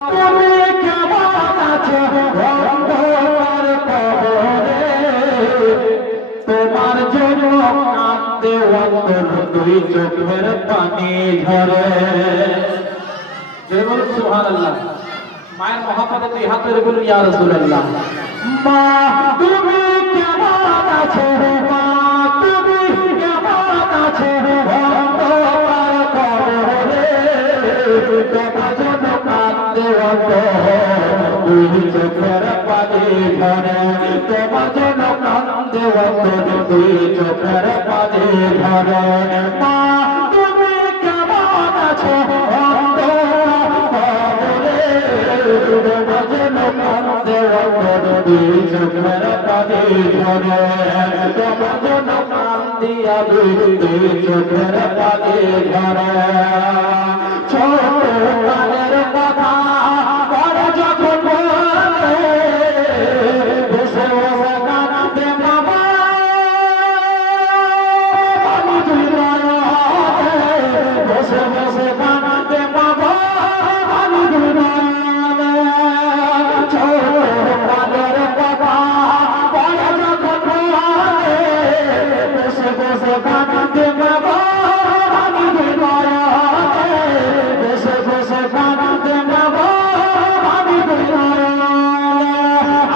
তুমি কেমন আছো অন্ধকার কবরে, তোমার জন্য কাঁদতে অন্তর দুই চোখের পানি ঝরে। জয় বলুন সুবহানাল্লাহ। মায়ের মহব্বতে দুই হাত ধরে বলুন ইয়া রাসূলুল্লাহ। মা তুমি কেমন আছো, মা তুমি কেমন আছো অন্ধকার কবরে, তোমার জন্য কাঁদতে অন্তর দুই চোখের পানি ঝরে। তোমার জন্য কাঁদতে অন্তর দুই চোখের পানি ঝরে। মা তুমি কেমন আছো অন্ধকার কবরে, তোমার জন্য কাঁদতে অন্তর দুই চোখের পানি ঝরে। তোমার জন্য কান্দিয়া দুই চোখের পানি ঝরে। ছোট কালের কথা বড় যখন বলে, বসে বসে কাঁদতে বাবা পানি দুই নয়নে, বসে বসে কাঁদতে বাবা পানি দুই নয়নে। ছোট কালের কথা বড় যখন বলে, বসে বসে কাঁদতে বাবা পানি দুই নয়নে, বসে বসে কাঁদতে বাবা পানি দুই নয়নে।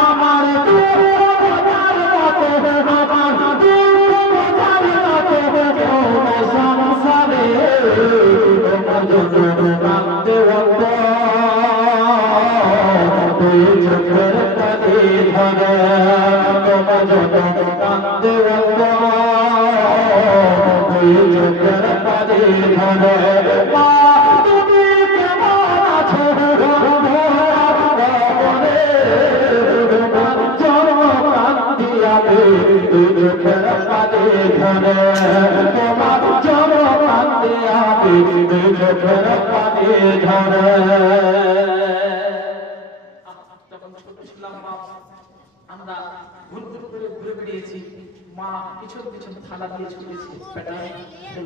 আমার দুঃখ বোঝার মতো, আমার দুঃখ বোঝার মতো কেউ নেই সংসারে, তোমার জন্য কাঁদতে অন্তর দুই চোখের পানি ঝরে। তোমার জন্য কাঁদতে অন্তর দুই চোখের পানি ঝরে। মা তুমি কেমন আছো অন্ধকার কবরে, তোমার জন্য কাঁদিয়া দুই চোখের পানি ঝরে। তোমার জন্য কাঁদিয়া দুই চোখের পানি ঝরে। যখন ছোট ছিলাম আমরা ঘুর ঘুর করে ঘুরে বেরিয়েছি, মা পিছন পিছন থালা দিয়ে ছুটেছি, বেটা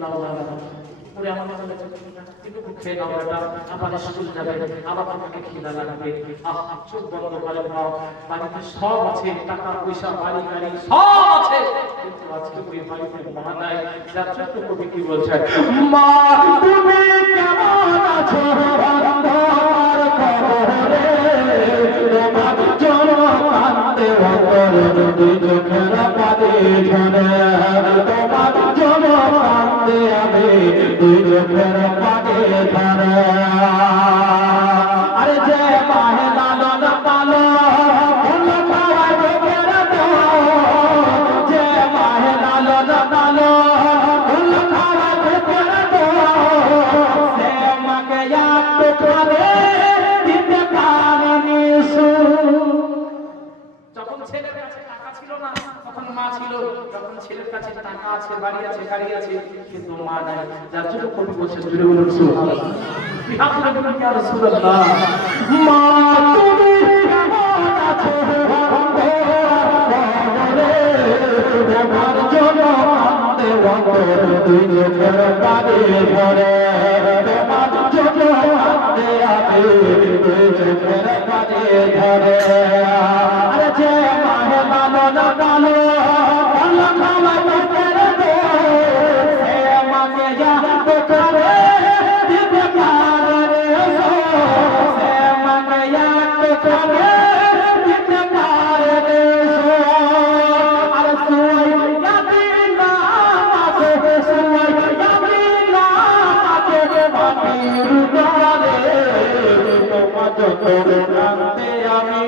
নাও পরে আমার তুমি খেয়ে নাও বেটা, আবার স্কুল যাবে, আবার তোমাকে খিদা লাগবে। চোখ বন্ধ করে নাও, বাড়িতে সব আছে, টাকা পয়সা বাড়ি গাড়ি সব আছে, কিন্তু আজকে ওই বাড়িতে মা নাই। যার ছোট্ট কবি কি বলছে, মা তুমি কেমন আছো অন্ধকার কবরে, তোমার জন্য কাঁদতে অন্তর দুই চোখের পানি ঝরে। তোমার জন্য কাঁদতে আমি দুই চোখের পানি ঝরে। আরে যে মাহে লালন পালো ফুল খাওয়ায় বুকের দাও, যে মাহে লালন পালো ফুল খাওয়ায় বুকের দাও, সে মাকে ইয়াদ করে দিতে পারেনি সুর। যখন ছেলের কাছে টাকা ছিল না তখন মা ছিল, যখন ছেলের কাছে টাকা আছে, বাড়ি আছে, গাড়ি আছে, কিন্তু মা নাই। যার জন্য কবি বলছেন, জুড়ে বলুন সুবহানাল্লাহ। বিহাফে বলুন ইয়া রাসূলুল্লাহ। মা তুমি কেমন আছো অন্ধকার কবরে, তোমার জন্য কাঁদতে অন্তর দুই চোখের পানি ঝরে। তোমার জন্য কাঁদতে আমি দুই চোখের পানি ঝরে। আরে যে মাহে লালন পালো ফুল খাওয়ায় বুকের দাও, সে মাকে ইয়াদ করে দিতে পারেনি সুর, সে মাকে ইয়াদ করে দিতে পারেনি সুর। আর সুয়াইয়াদিনা মাকে, সুয়াইয়াদিনা মাকে পানির জলে, তোমার জন্য কাঁদতে আমি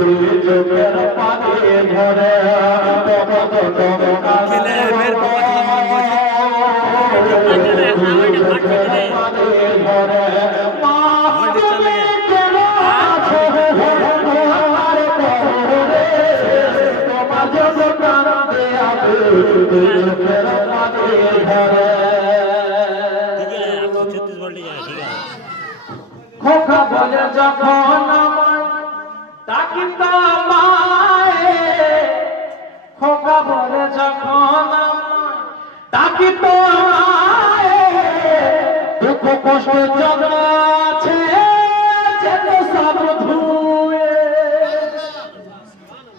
দুই চোখের পানি ঝরে। তোমার জন্য কাঁদতে দুই চোখের পানি ঝরে। মা তুমি কেমন আছো অন্ধকার কবরে, তোমার জন্য কাঁদতে আমি দুই চোখের পানি ঝরে। খোকা বলে যখন আমার ডাকিতা মায়ে, খোকা বলে যখন আমার ডাকিতা মায়ে, দুঃখ কষ্ট যত আছে যেন সব ধুয়ে।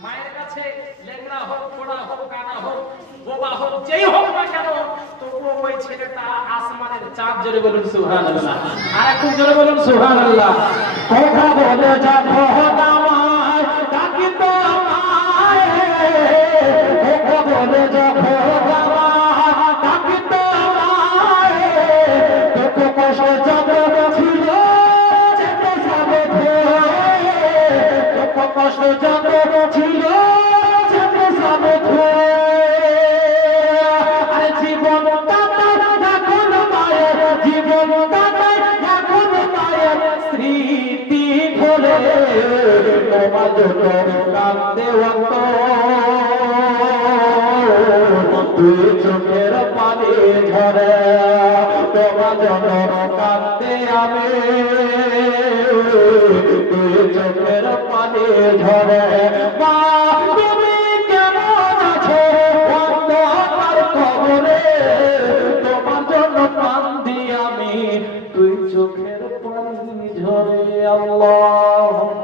মায়ের কাছে লেংড়া হোক, পোড়া হোক, কানা হোক, বোবা হোক, যেই হোক না কেন, তবুও ওই ছেলেটা আসমানের চাঁদ। জোরে বলুন সুবহানাল্লাহ। আর একটু জোরে বলুন সুবহানাল্লাহ। কথা বলে যাবো আমায় ডাকি তো আমায়, কথা বলে যাবো আমায় ডাকি তো আমায়, দুঃখ কষ্ট যত ছিল যেন সব ধুয়ে, দুঃখ কষ্ট যত ছিল যেন সব ধুয়ে। আরে জীবন কাটাই এখন মায়ের, জীবন কাটাই এখন মায়ের স্মৃতি ভুলে, তোমার জন্য কাঁদতে অন্ত, দুই চোখের পানি ঝরে, তোমার জন্য কাঁদতে আমি, দুই চোখের পানি ঝরে। মা তুমি কেমন আছো অন্ধকার কবরে, তোমার জন্য কান্দি আমি, দুই চোখের পানি ঝরে। আল্লাহ